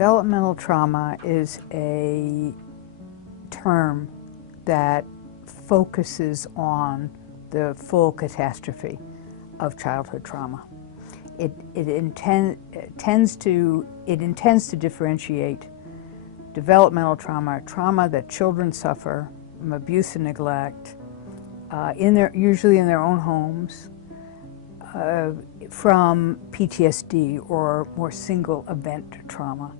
Developmental trauma is a term that focuses on the full catastrophe of childhood trauma. It intends to differentiate developmental trauma, trauma that children suffer from abuse and neglect, usually in their own homes, from PTSD or more single event trauma.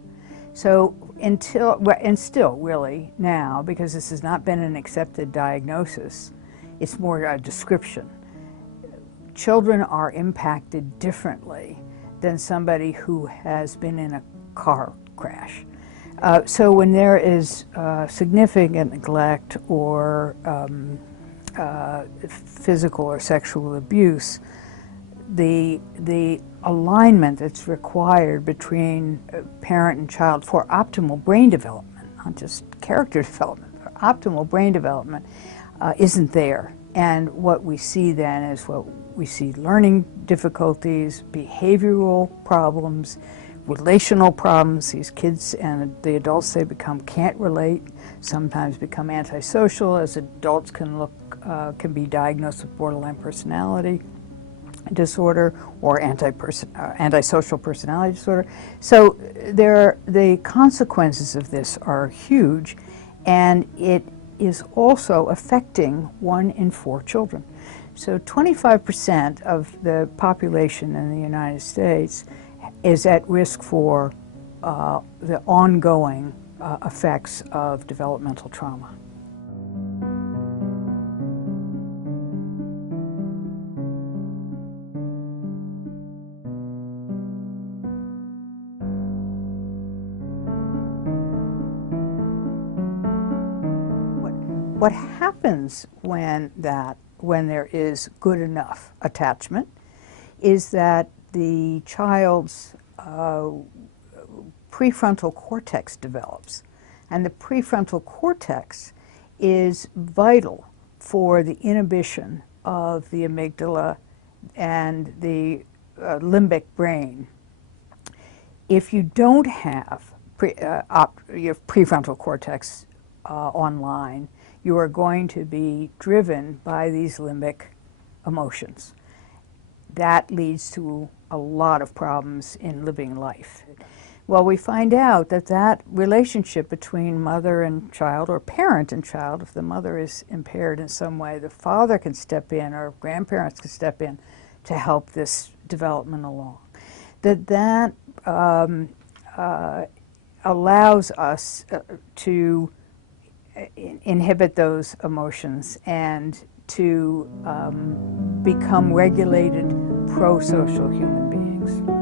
So and still really now, because this has not been an accepted diagnosis, it's more a description. Children are impacted differently than somebody who has been in a car crash. So when there is significant neglect or physical or sexual abuse, the alignment that's required between parent and child for optimal brain development, not just character development, but optimal brain development, isn't there. And what we see then is we see learning difficulties, behavioral problems, relational problems. These kids and the adults they become can't relate, sometimes become antisocial. As adults can be diagnosed with borderline personality disorder or antisocial personality disorder. So the consequences of this are huge, and it is also affecting 1 in 4 children. So 25% of the population in the United States is at risk for the ongoing effects of developmental trauma. What happens when there is good enough attachment is that the child's prefrontal cortex develops. And the prefrontal cortex is vital for the inhibition of the amygdala and the limbic brain. If you don't have your prefrontal cortex online, you are going to be driven by these limbic emotions. That leads to a lot of problems in living life. Well, we find out that relationship between mother and child, or parent and child, if the mother is impaired in some way, the father can step in, or grandparents can step in to help this development along. That allows us to inhibit those emotions and to become regulated pro-social human beings.